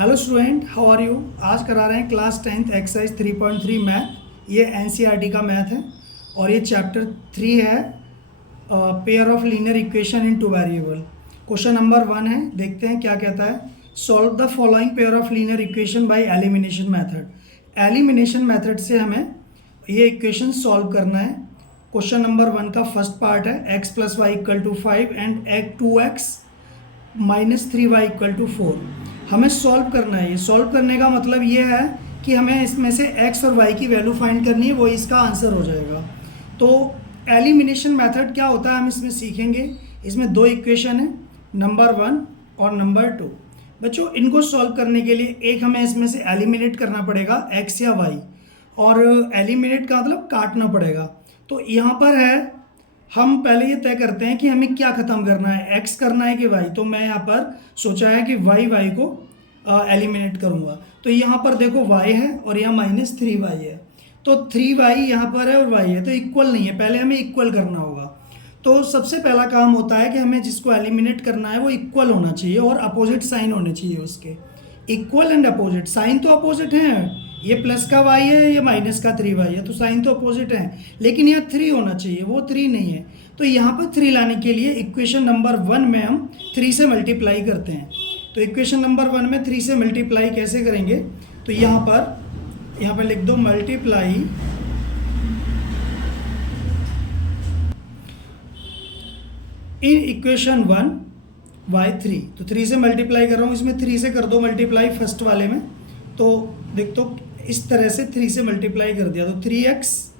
Hello student, how are you. आज करा रहे हैं क्लास 10th एक्सरसाइज 3.3 मैथ। ये एनसीईआरटी का मैथ है और ये चैप्टर 3 है, pair of linear equation in two variable. Question number 1 है, देखते हैं क्या कहता है। Solve the following pair of linear equation by elimination method. Elimination method से हमें ये इक्वेशन सॉल्व करना है। क्वेश्चन नंबर 1 का फर्स्ट पार्ट है x + y = 5 and 2x - 3y = 4। हमें सॉल्व करना है। ये सॉल्व करने का मतलब ये है कि हमें इसमें से x और y की वैल्यू फाइंड करनी है, वो इसका आंसर हो जाएगा। तो एलिमिनेशन मेथड क्या होता है हम इसमें सीखेंगे। इसमें दो इक्वेशन है, नंबर 1 और नंबर 2। बच्चों, इनको सॉल्व करने के लिए एक हमें इसमें से एलिमिनेट करना पड़ेगा x या y, और एलिमिनेट का मतलब काटना पड़ेगा। तो यहाँ पर है, हम पहले ये तय करते हैं कि हमें क्या ख़त्म करना है, x करना है कि y। तो मैं यहाँ पर सोचा है कि y को एलिमिनेट करूँगा। तो यहाँ पर देखो y है और यहाँ -3y है। तो 3y यहाँ पर है और y है, तो इक्वल नहीं है। पहले हमें इक्वल करना होगा। तो सबसे पहला काम होता है कि हमें जिसको एलिमिनेट करना है वो इक्वल होना चाहिए और अपोजिट साइन होने चाहिए उसके। इक्वल एंड अपोजिट, साइन तो अपोजिट हैं। ये प्लस का y है, ये माइनस का 3y है, तो साइन तो अपोजिट है, लेकिन यहाँ 3 होना चाहिए, वो 3 नहीं है। तो यहाँ पर 3 लाने के लिए इक्वेशन नंबर 1 में हम 3 से मल्टीप्लाई करते हैं। तो इक्वेशन नंबर 1 में 3 से मल्टीप्लाई कैसे करेंगे, तो यहाँ पर लिख दो मल्टीप्लाई इन इक्वेशन 1 बाय 3। तो 3 से मल्टीप्लाई कर रहा हूँ, इसमें 3 से कर दो मल्टीप्लाई फर्स्ट वाले में। तो देख तो इस तरह से 3 से मल्टीप्लाई कर दिया तो 3x।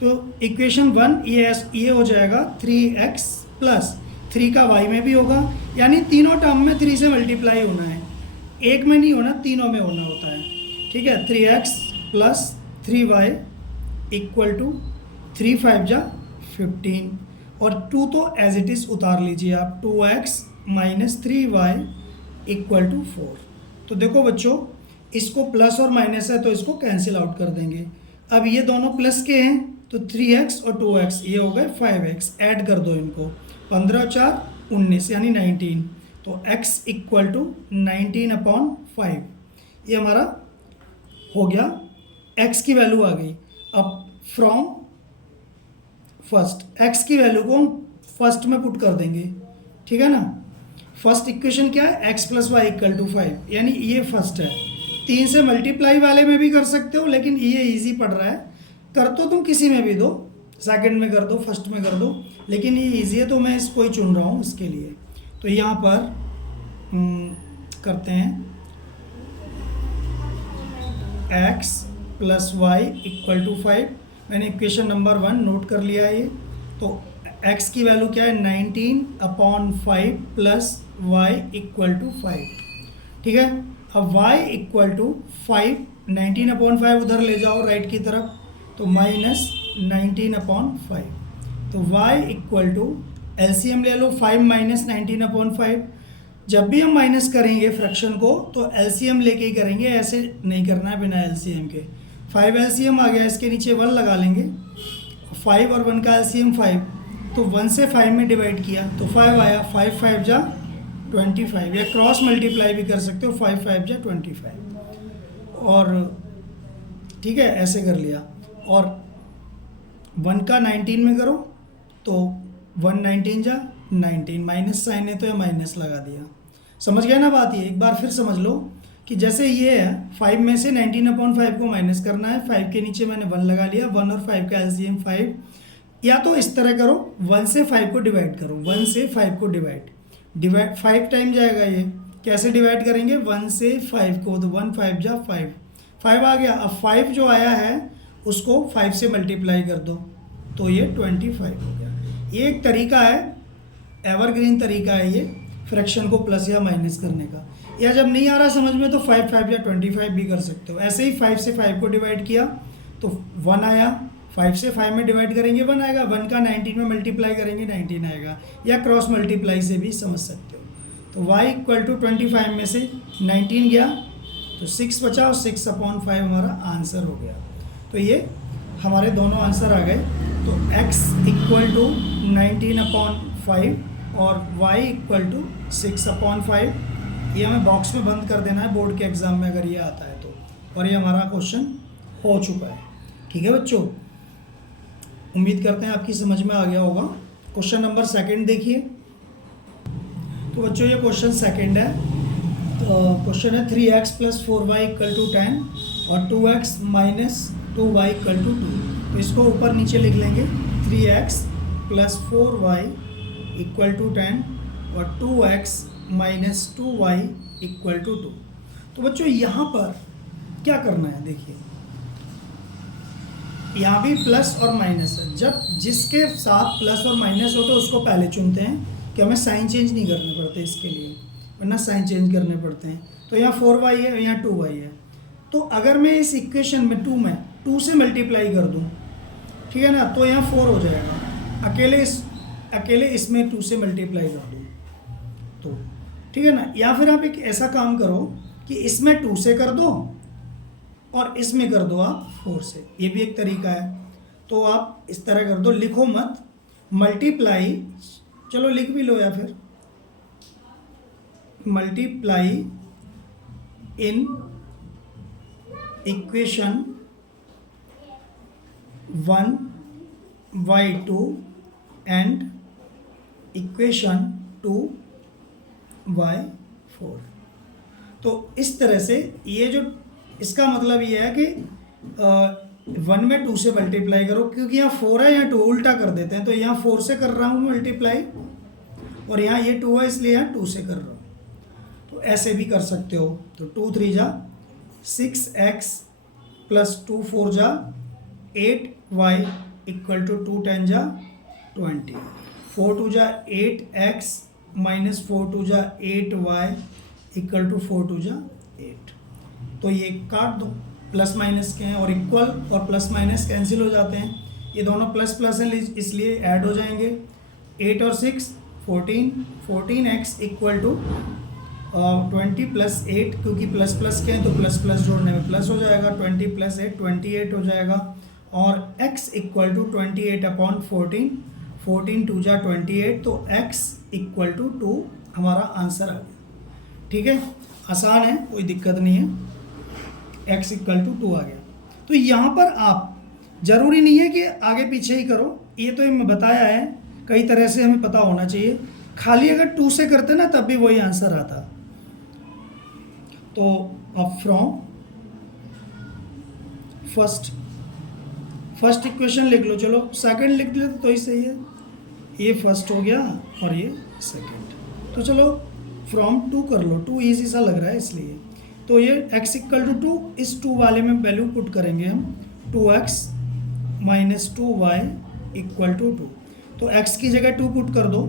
तो इक्वेशन 1 ये हो जाएगा 3x प्लस 3 का y में भी होगा, यानी तीनों टर्म में 3 से मल्टीप्लाई होना है, एक में नहीं होना, तीनों में होना होता है। ठीक है, 3x प्लस 3y = 3 × 5 = 15, और 2 तो एज इट इज़ उतार लीजिए आप। 2x - 3y = 4। तो देखो बच्चों, इसको प्लस और माइनस है तो इसको कैंसिल आउट कर देंगे। अब ये दोनों प्लस के हैं तो 3x और 2x ये हो गए 5x। ऐड कर दो इनको, 15 और 4 19 यानी 19। तो x = 19/5 ये हमारा हो गया। x की वैल्यू आ गई। अब फ्रॉम फर्स्ट x की वैल्यू को हम फर्स्ट में पुट कर देंगे, ठीक है ना। फर्स्ट इक्वेशन क्या है, x + y = 5, यानी ये फर्स्ट है। 3 से मल्टीप्लाई वाले में भी कर सकते हो, लेकिन ये इजी पड़ रहा है, कर तो तुम किसी में भी दो, सेकंड में कर दो, फर्स्ट में कर दो, लेकिन ये इजी है तो मैं इसको ही चुन रहा हूँ इसके लिए। तो यहाँ पर करते हैं x + y = 5। मैंने इक्वेशन नंबर 1 नोट कर लिया है ये। तो x की वैल्यू क्या है, 19/5 प्लस y = 5। ठीक है, अब y = 5, 19/5 उधर ले जाओ राइट की तरफ, तो -19/5। तो y = एलसीएम ले लो, 5 - 19/5। जब भी हम माइनस करेंगे फ्रैक्शन को तो एलसीएम लेके ही करेंगे, ऐसे नहीं करना है बिना एलसीएम के। 5 एलसीएम आ गया, इसके नीचे 1 लगा लेंगे। 5 और 1 का एलसीएम 5, तो 1 से 5 में डिवाइड किया तो 5 आया। 5 × 5 = 25, या क्रॉस मल्टीप्लाई भी कर सकते हो, 5 × 5 = 25। और ठीक है, ऐसे कर लिया। और 1 का 19 में करो तो 1 19 × 19, माइनस साइन है तो ये माइनस लगा दिया। समझ गए ना बात। ये एक बार फिर समझ लो कि जैसे ये है, 5 में से 19/5 को माइनस करना है, 5 के नीचे मैंने 1 लगा लिया, 1 और 5 का एलसीएम 5। या तो इस तरह करो, 1 से 5 को डिवाइड करो, 1 से 5 को डिवाइड 5 टाइम जाएगा। ये कैसे डिवाइड करेंगे, 1 से 5 को, तो 1 × 5 = 5, 5 आ गया। अब 5 जो आया है उसको 5 से मल्टीप्लाई कर दो तो ये 25 हो गया। ये एक तरीका है, एवरग्रीन तरीका है ये, फ्रैक्शन को प्लस या माइनस करने का। या जब नहीं आ रहा समझ में तो 5 × 5 = 25 भी कर सकते हो। ऐसे ही 5 से 5 को डिवाइड किया तो 1 आया, 5 से 5 में डिवाइड करेंगे 1 आएगा, 1 का 19 में मल्टीप्लाई करेंगे 19 आएगा, या क्रॉस मल्टीप्लाई से भी समझ सकते हो। तो y = 25 में से 19 गया तो 6 बचा, और 6/5 हमारा आंसर हो गया। तो ये हमारे दोनों आंसर आ गए। तो x = 19/5 और y = 6/5 ये हमें बॉक्स में बंद कर देना है बोर्ड के एग्ज़ाम में अगर ये आता है तो। और ये हमारा क्वेश्चन हो चुका है। ठीक है बच्चों, उम्मीद करते हैं आपकी समझ में आ गया होगा। क्वेश्चन नंबर सेकंड देखिए। तो बच्चों ये क्वेश्चन सेकंड है। क्वेश्चन है 3x + 4y = 10 और 2x - 2y = 2। तो इसको ऊपर नीचे लिख लेंगे। 3x + 4y = 10 और 2x - 2y = 2। तो बच्चों यहाँ पर क्या करना है, देखिए यहाँ भी प्लस और माइनस है। जब जिसके साथ प्लस और माइनस हो तो उसको पहले चुनते हैं कि हमें साइन चेंज नहीं करने पड़ते इसके लिए, वरना साइन चेंज करने पड़ते हैं। तो यहाँ 4y है, यहाँ 2y है। तो अगर मैं इस इक्वेशन में 2 से मल्टीप्लाई कर दूँ, ठीक है ना, तो यहाँ 4 हो जाएगा। अकेले इसमें 2 से मल्टीप्लाई कर दूँ तो ठीक है ना। या फिर आप एक ऐसा काम करो कि इसमें 2 से कर दो और इसमें कर दो आप 4 से, ये भी एक तरीका है। तो आप इस तरह कर दो, लिखो मत, मल्टीप्लाई, चलो लिख भी लो, या फिर multiply in equation 1y2 and equation 2y4। तो इस तरह से ये जो, इसका मतलब ये है कि 1 में 2 से मल्टीप्लाई करो, क्योंकि यहाँ 4 है, यहाँ 2 उल्टा कर देते हैं। तो यहाँ 4 से कर रहा हूँ मल्टीप्लाई, और यहाँ ये 2 है इसलिए यहाँ 2 से कर रहा हूँ। तो ऐसे भी कर सकते हो। तो 2 3 जा 6x + 2 4 जा 8y = 2 10 जा 20। 4 2 जा 8x - 4 2 जा 8y = 4 2 जा 8। तो ये काट दो, प्लस माइनस के हैं और इक्वल और प्लस माइनस कैंसिल हो जाते हैं। ये दोनों प्लस प्लस हैं इसलिए ऐड हो जाएंगे। 8 और 6 14, 14x = 20 + 8, क्योंकि प्लस प्लस के हैं तो प्लस प्लस जोड़ने में प्लस हो जाएगा। 20 + 8 28 हो जाएगा। और x = 28/14, 14 2 जा 28, तो x = 2 हमारा आंसर आ गया। ठीक है, आसान है, कोई दिक्कत नहीं है। x = 2 आ गया। तो यहाँ पर आप ज़रूरी नहीं है कि आगे पीछे ही करो, ये तो मैं बताया है, कई तरह से हमें पता होना चाहिए। खाली अगर 2 से करते ना तब भी वही आंसर आता। तो अब फ्रॉम फर्स्ट इक्वेशन लिख लो, चलो सेकंड लिख लेते तो ही सही है। ये फर्स्ट हो गया और ये सेकंड। तो चलो फ्रॉम 2 कर लो, 2 ईजी सा लग रहा है इसलिए। तो ये x = 2, इस 2 वाले में वैल्यू पुट करेंगे हम। 2x - 2y = 2। तो x की जगह 2 पुट कर दो।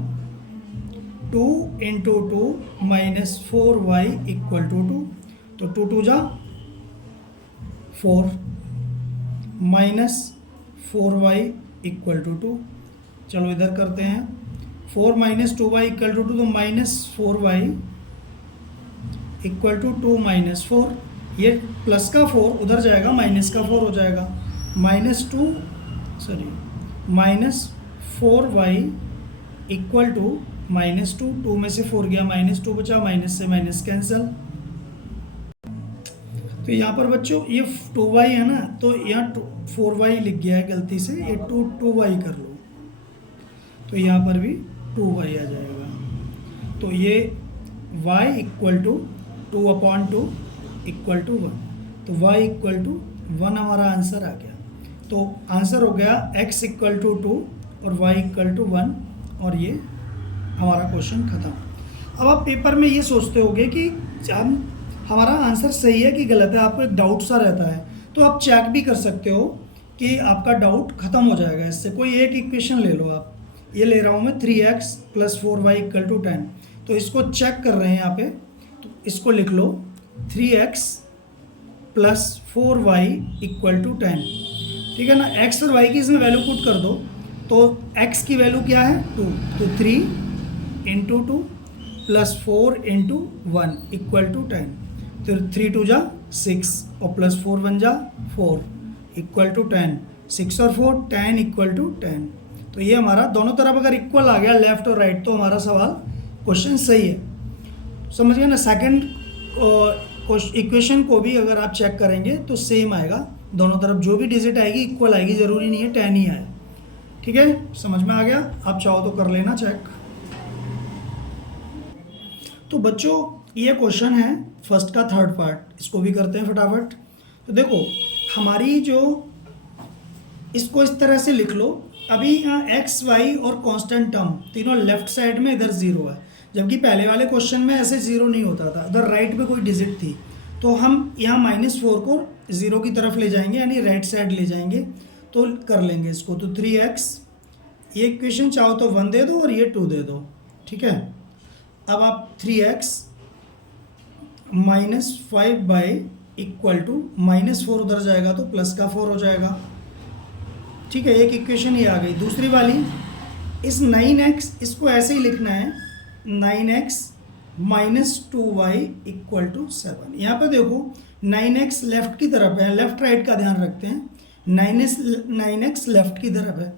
2 × 2 - 4y = 2। तो 2 2 जा 4 - 4y = 2। चलो इधर करते हैं। 4 - 2y = 2, तो -4y = 2 - 4। ये प्लस का 4 उधर जाएगा, माइनस का 4 हो जाएगा। -4y = -2, 2 में से 4 गया, -2 बचा, माइनस से माइनस कैंसिल। तो यहाँ पर बच्चों ये 2y है ना, तो यहाँ 4y लिख गया है गलती से, ये 2y कर लो। तो यहाँ पर भी 2y आ जाएगा। तो ये y = 2/2 = 1। तो y = 1 हमारा आंसर आ गया। तो आंसर हो गया x = 2 और y = 1, और ये हमारा क्वेश्चन खत्म। अब आप पेपर में ये सोचते होगे कि हमारा आंसर सही है कि गलत है, आपको एक डाउट सा रहता है। तो आप चेक भी कर सकते हो कि आपका डाउट ख़त्म हो जाएगा इससे। कोई एक इक्वेशन ले लो आप, ये ले रहा हूँ मैं 3x + 4y = 10। तो इसको चेक कर रहे हैं यहाँ पे, तो इसको लिख लो 3x + 4y = 10। ठीक है ना, x और y की इसमें वैल्यू पुट कर दो। तो x की वैल्यू क्या है 2, तो 3 × 2 + 4 × 1 = 10। तो 3 2 जा 6 और +4 1 जा 4 = 10। 6 और 4 10 = 10। तो ये हमारा दोनों तरफ अगर इक्वल आ गया लेफ्ट और राइट, तो हमारा सवाल क्वेश्चन सही है। समझ गए ना। सेकंड इक्वेशन को भी अगर आप चेक करेंगे तो सेम आएगा, दोनों तरफ जो भी डिजिट आएगी इक्वल आएगी, ज़रूरी नहीं है 10 ही आए। ठीक है, समझ में आ गया। आप चाहो तो कर लेना चेक। तो बच्चों ये क्वेश्चन है फर्स्ट का थर्ड पार्ट, इसको भी करते हैं फटाफट। तो देखो हमारी जो, इसको इस तरह से लिख लो, अभी यहाँ एक्स वाई और कांस्टेंट टर्म तीनों लेफ्ट साइड में इधर ज़ीरो है, जबकि पहले वाले क्वेश्चन में ऐसे ज़ीरो नहीं होता था, उधर राइट में कोई डिजिट थी। तो हम यहाँ -4 को ज़ीरो की तरफ ले जाएंगे, यानी राइट साइड ले जाएंगे, तो कर लेंगे इसको। तो 3x, ये इक्वेशन चाहो तो 1 दे दो और ये 2 दे दो। ठीक है, अब आप 3x -5 बाई इक्वल टू -4 उधर जाएगा तो प्लस का 4 हो जाएगा। ठीक है, एक इक्वेशन ये आ गई। दूसरी वाली, इस 9x इसको ऐसे ही लिखना है, 9x -2y इक्वल टू 7। यहाँ पर देखो 9x लेफ्ट की तरफ है, लेफ्ट राइट का ध्यान रखते हैं, 9x लेफ्ट की तरफ है।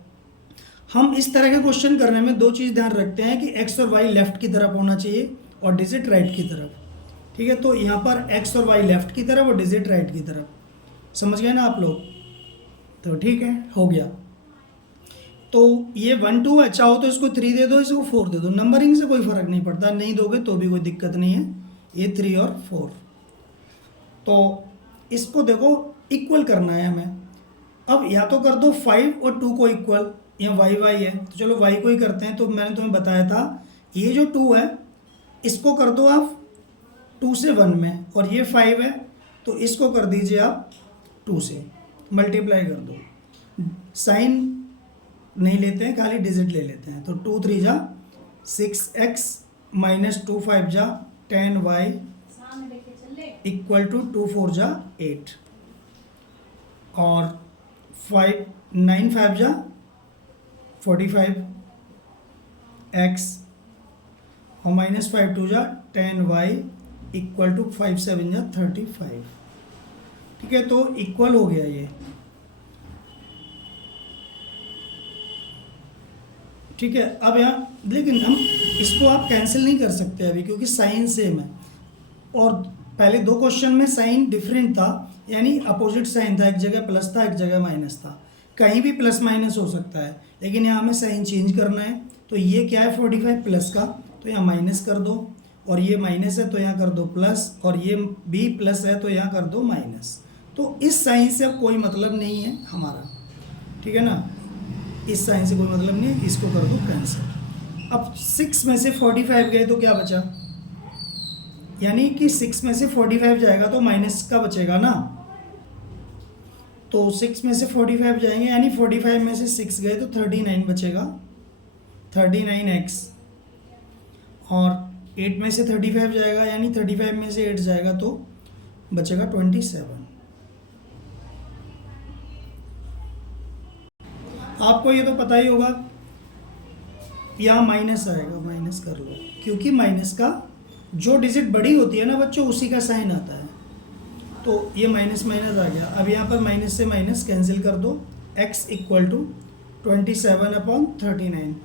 हम इस तरह के क्वेश्चन करने में दो चीज़ ध्यान रखते हैं कि x और y लेफ्ट की तरफ होना चाहिए और डिजिट राइट की तरफ। ठीक है, तो यहाँ पर x और y लेफ्ट की तरफ और डिजिट राइट की तरफ। समझ गए ना आप लोग? तो ठीक है, हो गया। तो ये 1 2 है, चाहो तो इसको 3 दे दो, इसको 4 दे दो, नंबरिंग से कोई फ़र्क नहीं पड़ता, नहीं दोगे तो भी कोई दिक्कत नहीं है। ये 3 और 4, तो इसको देखो इक्वल करना है हमें। अब या तो कर दो 5 और 2 को इक्वल, यहाँ y y है तो चलो y को ही करते हैं। तो मैंने तुम्हें बताया था ये जो 2 है इसको कर दो आप 2 से 1 में, और ये 5 है तो इसको कर दीजिए आप 2 से मल्टीप्लाई कर दो। साइन नहीं लेते हैं, खाली डिजिट ले लेते हैं। तो 2 3 जा 6x -2 5 जा 10y इक्वल टू 2 4 जा 8, और 5 9 5 जा 45 x और -5 2 जा 10y इक्वल टू 5 7 जा 35। ठीक है, तो इक्वल हो गया ये। ठीक है, अब यहाँ लेकिन हम इसको आप कैंसिल नहीं कर सकते अभी, क्योंकि साइन सेम है, और पहले दो क्वेश्चन में साइन डिफरेंट था, यानी अपोजिट साइन था, एक जगह प्लस था एक जगह माइनस था। कहीं भी प्लस माइनस हो सकता है, लेकिन यहाँ हमें साइन चेंज करना है। तो ये क्या है 45 प्लस का, तो यहाँ माइनस कर दो, और ये माइनस है तो यहाँ कर दो प्लस, और ये भी प्लस है तो यहाँ कर दो माइनस। तो इस साइन से अब कोई मतलब नहीं है हमारा, ठीक है ना, इस साइन से कोई मतलब नहीं है, इसको कर दो कैंसिल। अब 6 में से 45 गए तो क्या बचा, यानी कि 6 में से 45 जाएगा तो माइनस का बचेगा ना, तो 6 में से 45 जाएंगे, यानी 45 में से 6 गए तो 39 बचेगा, 39x, और 8 में से 35 जाएगा, यानी 35 में से 8 जाएगा तो बचेगा 27। आपको ये तो पता ही होगा, यहाँ माइनस आएगा, माइनस कर लो, क्योंकि माइनस का जो डिजिट बड़ी होती है ना बच्चों, उसी का साइन आता है। तो ये माइनस माइनस आ गया। अब यहाँ पर माइनस से माइनस कैंसिल कर दो, x इक्वल टू 27/39।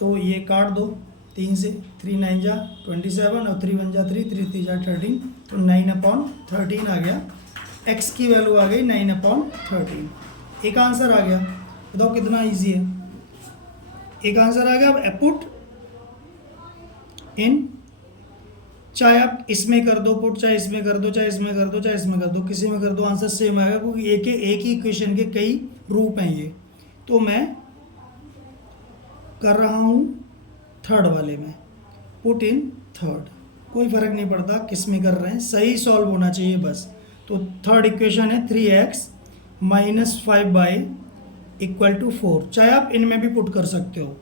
तो ये काट दो 3 से, 3 9 जा 27 और 3 1 जा 3, 3 3 जा 13, तो 9/13 आ गया। x की वैल्यू आ गई 9/13। एक आंसर आ गया, बताओ कितना इजी है, एक आंसर आ गया। अब पुट इन, चाहे आप इसमें कर दो पुट, चाहे इसमें कर दो, चाहे इसमें कर दो, चाहे इसमें कर दो, किसी में कर दो, आंसर सेम आएगा, क्योंकि एक ही इक्वेशन के कई रूप हैं ये। तो मैं कर रहा हूँ थर्ड वाले में, पुट इन थर्ड, कोई फ़र्क नहीं पड़ता किस में कर रहे हैं, सही सॉल्व होना चाहिए बस। तो थर्ड इक्वेशन है 3x -5y इक्वल टू 4, चाहे आप इनमें भी पुट कर सकते हो।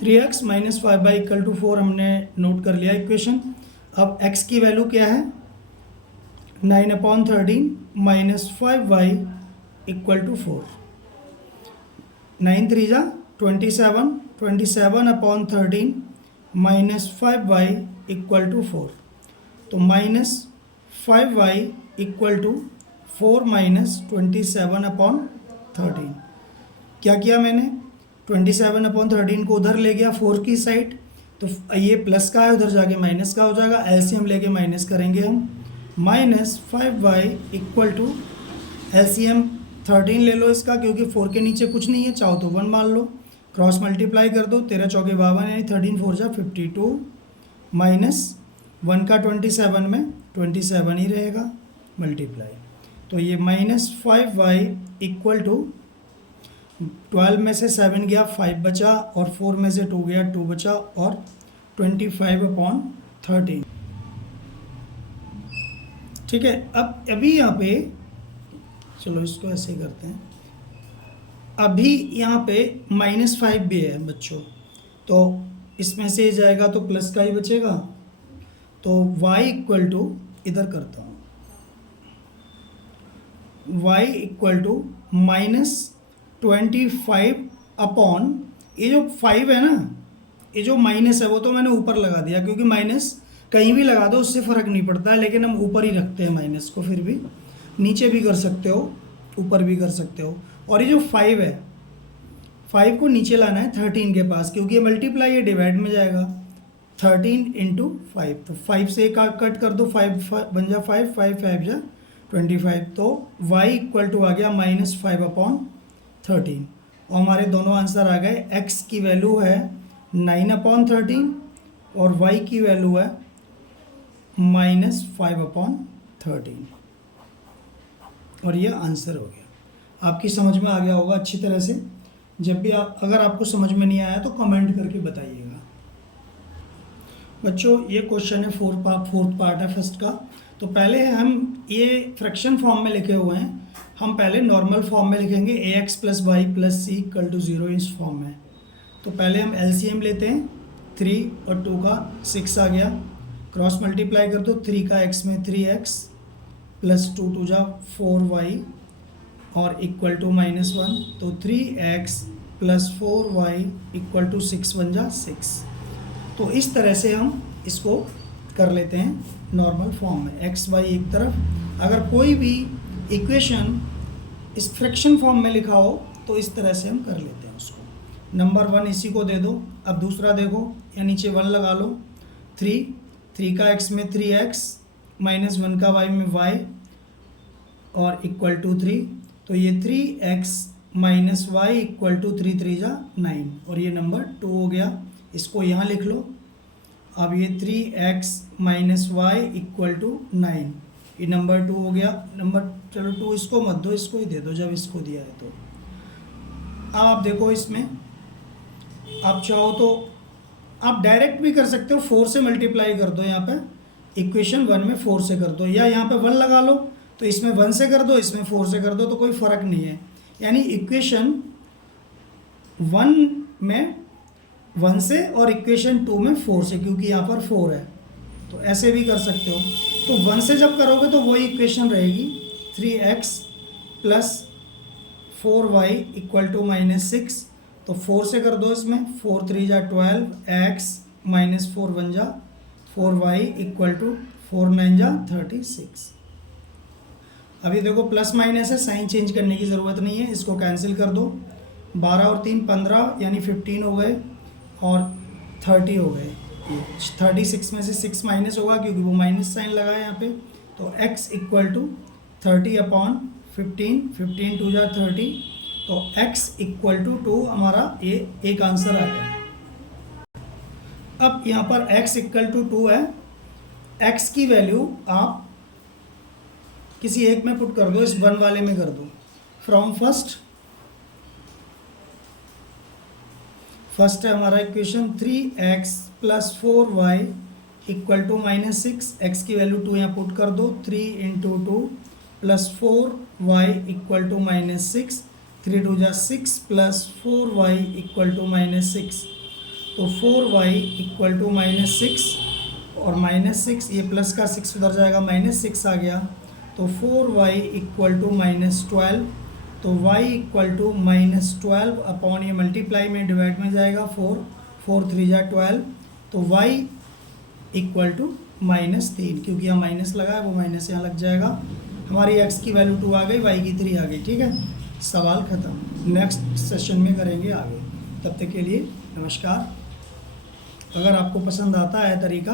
3x -5y इक्वल टू 4 हमने नोट कर लिया इक्वेशन। अब x की वैल्यू क्या है 9/13 -5y इक्वल टू 4, 9 3 जा 27, 27/13 -5y इक्वल टू 4, तो -5y इक्वल टू 4 -27/13। क्या किया मैंने, 27/13 को उधर ले गया 4 की साइड, तो ये प्लस का है, उधर जाके माइनस का हो जाएगा, एलसीएम लेके माइनस करेंगे हम। -5y इक्वल टू एलसीएम 13 ले लो इसका, क्योंकि 4 के नीचे कुछ नहीं है, चाहो तो 1 मान लो, क्रॉस मल्टीप्लाई कर दो, 13 चौके 52 यानी 13 4 जा 52, माइनस 1 का 27 में 27 ही रहेगा, मल्टीप्लाई। तो ये -5y इक्वल टू 12 में से 7 गया 5 बचा, और 4 में से 2 गया 2 बचा, और 25/13। ठीक है। अब अभी यहाँ पे चलो इसको ऐसे करते हैं, अभी यहाँ पे -5 भी है बच्चों, तो इसमें से जाएगा तो प्लस का ही बचेगा। तो y इक्वल टू, इधर करता हूँ, y इक्वल टू -25 ये जो 5 है ना, ये जो माइनस है वो तो मैंने ऊपर लगा दिया, क्योंकि माइनस कहीं भी लगा दो उससे फ़र्क नहीं पड़ता है, लेकिन हम ऊपर ही रखते हैं माइनस को, फिर भी नीचे भी कर सकते हो, ऊपर भी कर सकते हो। और ये जो 5 है, 5 को नीचे लाना है 13 के पास, क्योंकि ये मल्टीप्लाई ये डिवाइड में जाएगा, 13 × 5, तो 5 से कट कर दो, 5 बन जा 5, 5 5 जा 25, तो y इक्वल टू आ गया -5/13, और हमारे दोनों आंसर आ गए। x की वैल्यू है 9/13 और y की वैल्यू है -5/13, और ये आंसर हो गया। आपकी समझ में आ गया होगा अच्छी तरह से। जब भी अगर आपको समझ में नहीं आया तो कमेंट करके बताइएगा। बच्चों ये क्वेश्चन है फोर्थ पार्ट है फर्स्ट का। तो पहले हम ये फ्रैक्शन फॉर्म में लिखे हुए हैं, हम पहले नॉर्मल फॉर्म में लिखेंगे ax + y + c = 0 इस फॉर्म में। तो पहले हम एलसीएम लेते हैं, 3 और 2 का 6 आ गया, क्रॉस मल्टीप्लाई कर दो, 3 का x में 3x + 2 2 जा 4y और इक्वल टू -1, तो 3x + 4y = 6 बन जा 6। तो इस तरह से हम इसको कर लेते हैं नॉर्मल फॉर्म में, x y एक तरफ। अगर कोई भी इक्वेशन इस फ्रैक्शन फॉर्म में लिखा हो तो इस तरह से हम कर लेते हैं उसको। नंबर 1 इसी को दे दो। अब दूसरा देखो, या नीचे 1 लगा लो, 3 का x में 3x -1 का y में y और इक्वल टू 3, तो ये 3x - y = 3 3 जा 9, और ये नंबर 2 हो गया। इसको यहाँ लिख लो। अब ये 3x - y = 9, ये नंबर 2 हो गया। नंबर चलो 2 इसको मत दो, इसको ही दे दो जब इसको दिया है तो। अब आप देखो इसमें, आप चाहो तो आप डायरेक्ट भी कर सकते हो, 4 से मल्टीप्लाई कर दो, यहाँ पे इक्वेशन 1 में 4 से कर दो, या यहाँ पे 1 लगा लो, तो इसमें 1 से कर दो, इसमें 4 से कर दो, तो कोई फ़र्क नहीं है। यानी इक्वेशन 1 में 1 से और इक्वेशन 2 में 4 से, क्योंकि यहाँ पर 4 है, तो ऐसे भी कर सकते हो। तो 1 से जब करोगे तो वही इक्वेशन रहेगी, 3x + 4y = -6, तो 4 से कर दो इसमें, 4 3 जा 12, x - 4 बन जा 4y = 4 9 जा 36। अभी देखो प्लस माइनस है, साइन चेंज करने की ज़रूरत नहीं है, इसको कैंसिल कर दो। 12 और 3 15 यानी 15 हो गए, और 30 हो गए। 36 में से 6 माइनस होगा, क्योंकि वो माइनस साइन लगा है यहाँ पे। तो x = 30/15, 15 2 जा 30, तो x = 2 हमारा ये एक आंसर आ गया। अब यहाँ पर x = 2 है, x की वैल्यू आप किसी एक में पुट कर दो, इस 1 वाले में कर दो। फ्रॉम फर्स्ट है हमारा इक्वेशन, 3x + 4y = -6, x की वैल्यू 2 यहाँ पुट कर दो, 3 × 2 + 4y = -6, 3 2 जा 6 + 4y = -6, तो 4y = -6 और -6, ये प्लस का 6 उधर जाएगा, -6 आ गया, तो 4y = -12, तो y = -12 अपॉन ये मल्टीप्लाई में डिवाइड में जाएगा, 4 4 3 जा 12, तो y = -3, क्योंकि यहाँ माइनस लगा है वो माइनस यहाँ लग जाएगा। हमारी x की वैल्यू 2 आ गई, y की 3 आ गई। ठीक है, सवाल ख़त्म। नेक्स्ट सेशन में करेंगे आगे, तब तक के लिए नमस्कार। अगर आपको पसंद आता है तरीका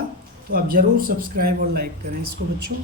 तो आप ज़रूर सब्सक्राइब और लाइक करें इसको बच्चों।